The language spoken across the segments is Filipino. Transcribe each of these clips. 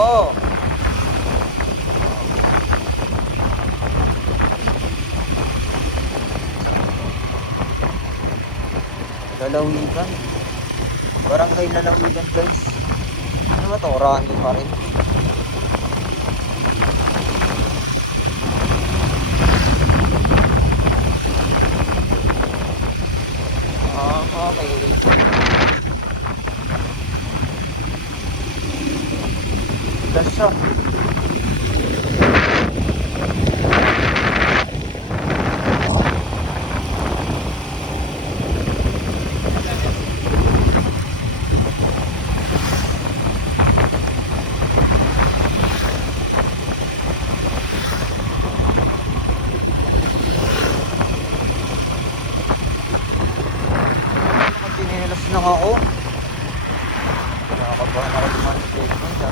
Oo. Lalawigan. Barangay Lalawigan guys. Ano ba to? Orani pa rin. Okay. Dasya. Nakatinelas lang ako. Nakakabahan ako naman sa statement ha.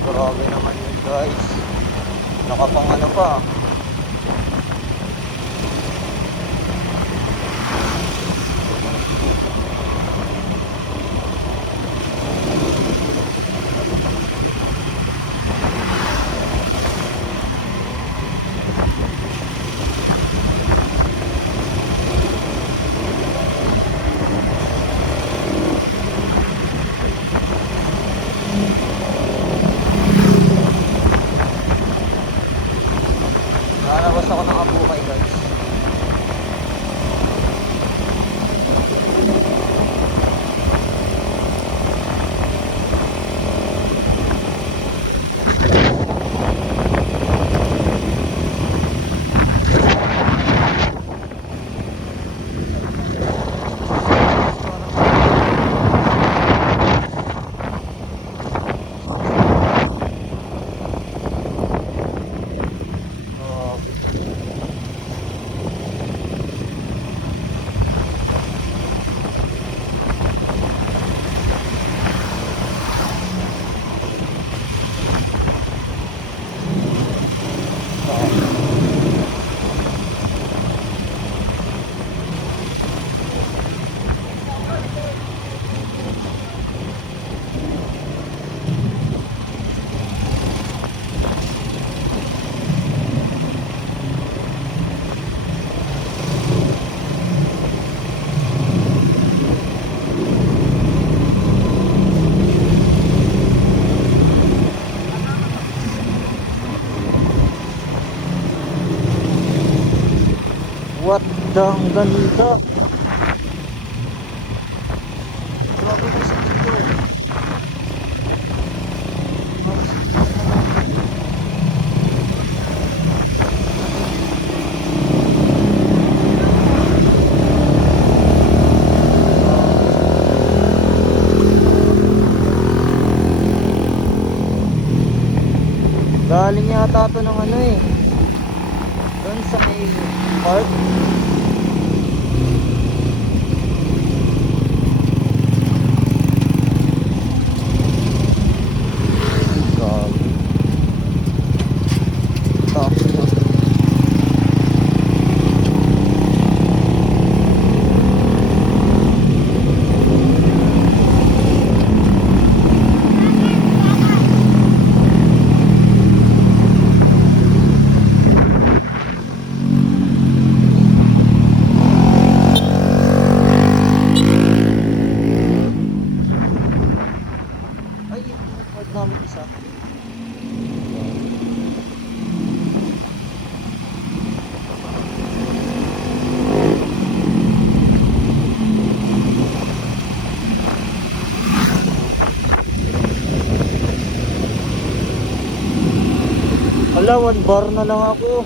Grabe naman yun guys. Nakapang ano pa. Lalabas ako ng abukay guys. What the, ang ganda. Grabe ko sa dito. Galing yata ito ng ano eh. Doon sa may park. Namin isa. Hala, 1 bar na lang ako.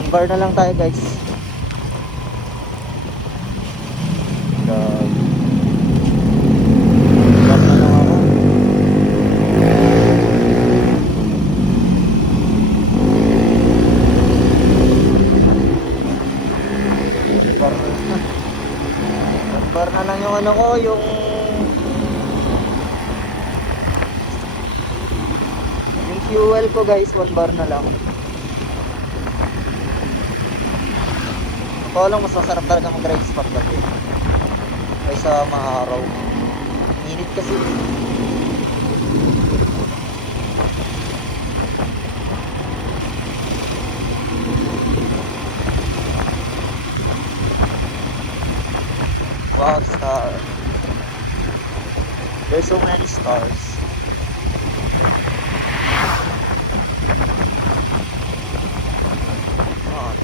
1 bar na lang tayo guys. Bar na lang yung ano ko, yung Fuel ko guys, 1 bar na lang. Ito lang, mas masarap talaga mag-ride sa paggabi kaysa maaraw. Init kasi. Wow, star. There's so many stars. Ah,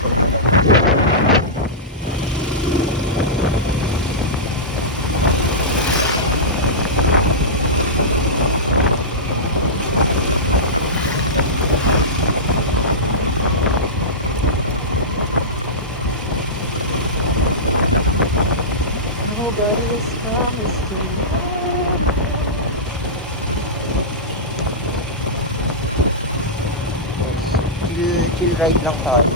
nobody is promised to me. Chill ride lang tayo.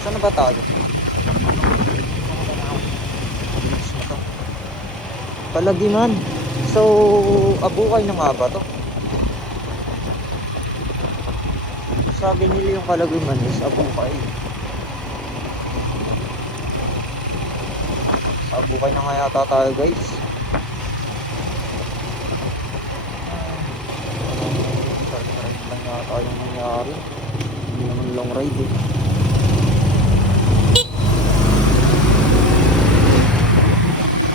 Saan na ba tayo? Palagiman. So, Abukay na nga ba to? Sabi nila yung Palagiman is Abukay. Abukay na nga yata tayo guys. Short ride lang yata yung nangyari. Hindi naman long ride eh.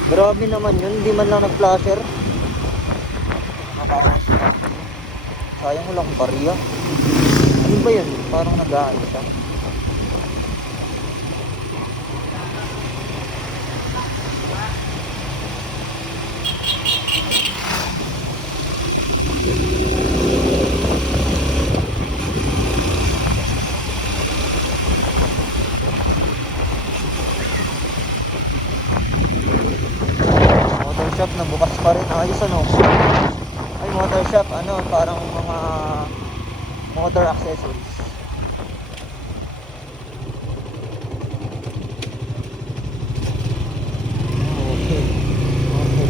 Grabe naman yun, hindi man lang nag-flasher. Sayang walang bariya. Ano ba yun? Parang nag-aano siya. Motor shop na bukas pa rin. Ayos ano? Ay, motor shop, ano, parang mga motor accessories. Okay. Okay.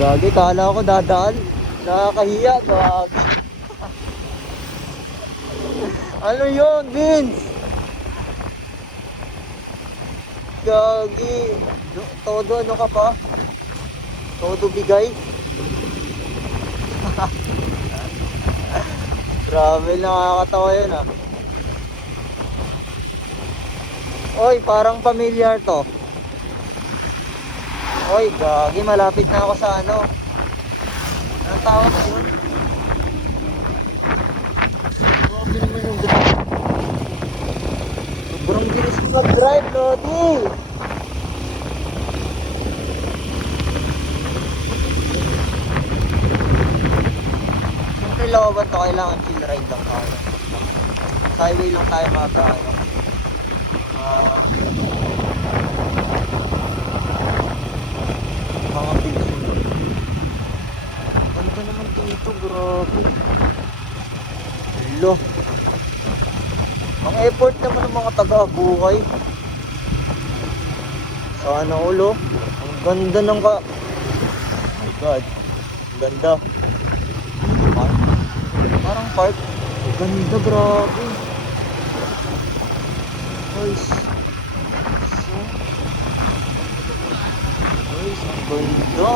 Gagi, kala ko dadaan. Nakakahiya, gagi. Ano yun, Vince? Gagi. Todo ano ka pa? Todo bigay? Grabe, nakakatawa yun ah. Oy, parang familiar to. Oy, gagi, malapit na ako sa ano. Anong tawag yun? Grabe naman yung drive. Sobrang bilis ko mag-drive, Lodi. Siyempre, lawaban to, kailangan chill ride lang tayo. Sa highway lang tayo mag-ano. Mga bilis. Ganda naman dito, grabe. Hello. Ang effort naman ng mga taga-Abukay. Sana ulo. Ang ganda ng ka... Oh my god. Ang ganda. Parang park. Ang ganda, grabe. Guys. So... Guys, ang ganda.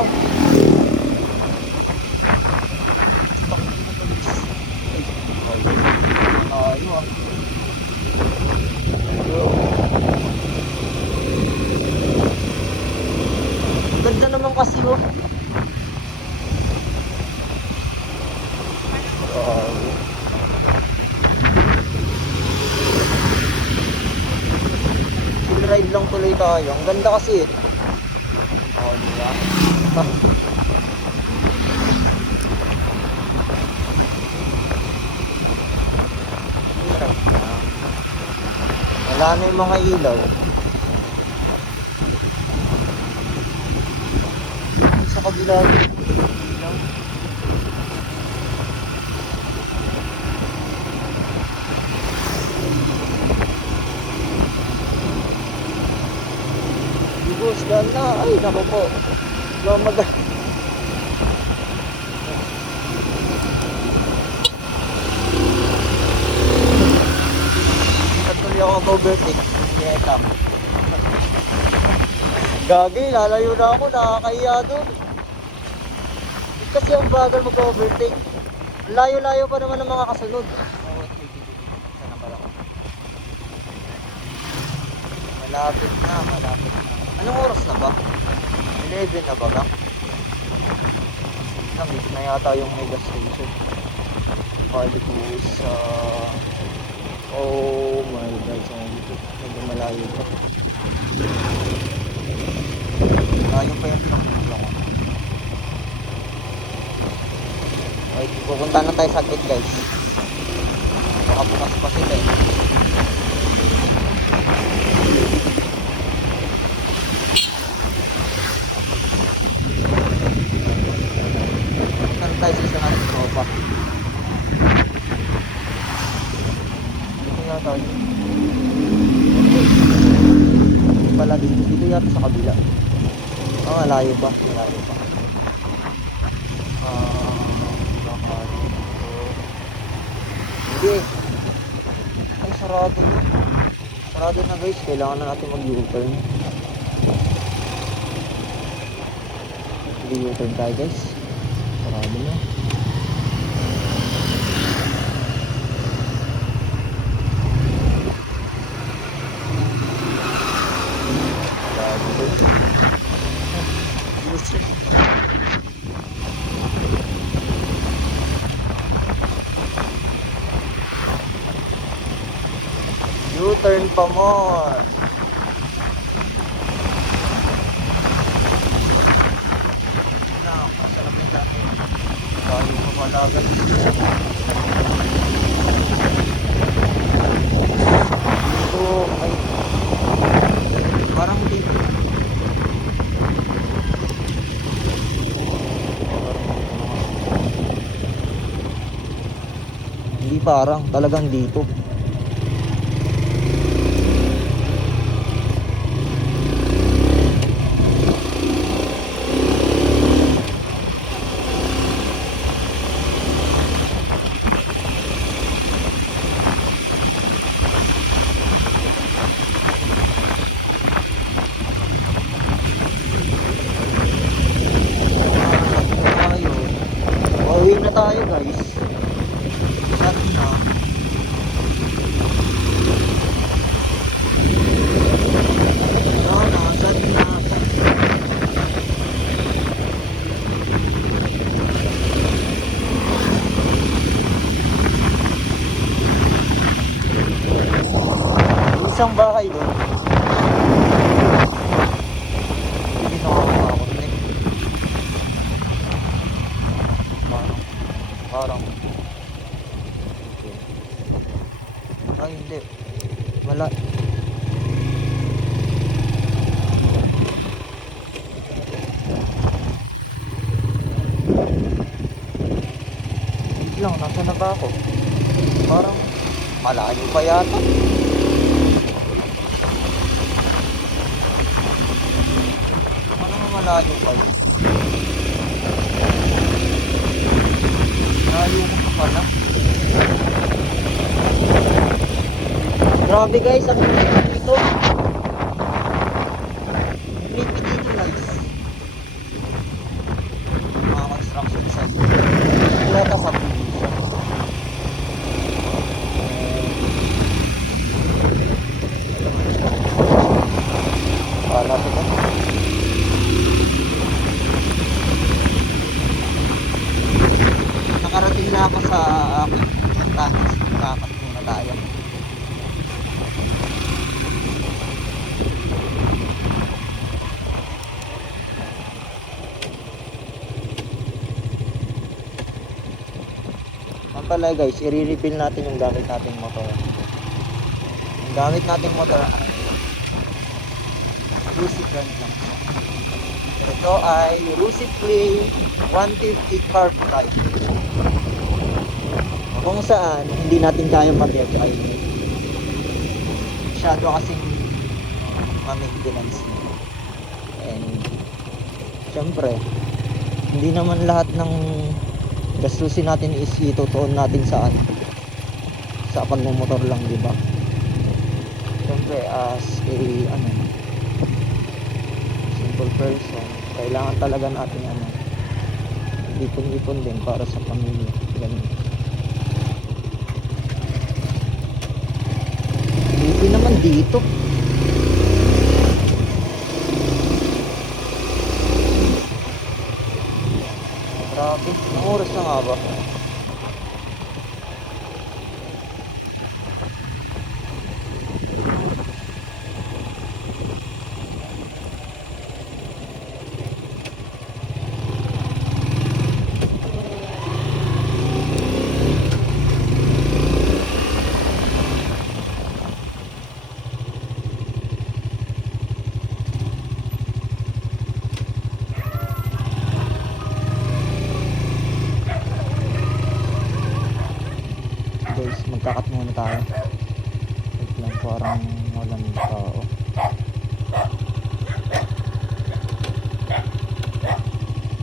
Ano ah. Ganda naman kasi oh. Chill ride lang tuloy tayo. Ang ganda kasi eh. Oh, diba? Chill ride lang. Wala na yung mga ilaw. Sa kabila. boss, daan na. Ay, naku po. Mamaga. Patuloy ako mag-overtake. Niyeta. Gagi, lalayo na ako. Nakakahiya doon. Kasi ang bagal mag-overtake. Layo-layo pa naman ng mga kasunod. Sana pala ako. Malapit na, malapit na. Anong oras na ba? 11 na ba ba? Dito na yata yung mega station. Palikus sa... Oh my god, so medyo malayo pa. Malayo pa yung pinakululang ko. Okay, pupunta na tayo sa gate guys. Baka bukas pa sila eh. Pupunta tayo sa isa natin tropa. Dito nga tayo. Hindi pala dito yata sa kabila. Malayo pa. Malayo pa. Hindi. Ay, sarado na. Sarado na guys. Kailangan na natin mag-U-turn. Mag-U-turn tayo guys. Sarado na. U-turn pa more. Na, masarap yung dati. Kaya mo malagan. Dito, ay, parang dito. Hindi parang, talagang dito. Uwi na tayo guys. Shot na. Shot na. Isang bahay doon. Hindi na ako makakonect. Parang okay. Ay hindi. Wala. Wait lang, nasa na ba ako? Parang malayo pa yata. Parang malayo pa. Malayo ko pa pala. Grabe guys, ang creepy dito. Creepy dito guys. Mga construction site. Wala ka sa para ito. Nakarating na ako sa aking tanis. Kakat muna tayo. Pala guys, i-refill natin yung gamit nating motor. Yung gamit nating motor, Lucid brand lang. Ito ay Lucid Play 150 Carb Type. Kung saan, hindi natin kaya mag-drive. Masyado kasing ma-maintenance. Siyempre, hindi naman lahat ng gastusin natin is itutuon natin saan sa pagmumotor lang, di ba? Siyempre, as a simple person, kailangan talaga natin ipon-ipon din para sa pamilya. Ganun. Hindi naman dito. Grabe, anong oras na nga ba? Guys, magkakat muna tayo. Wait lang, parang walang tao.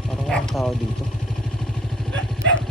Parang walang tao dito.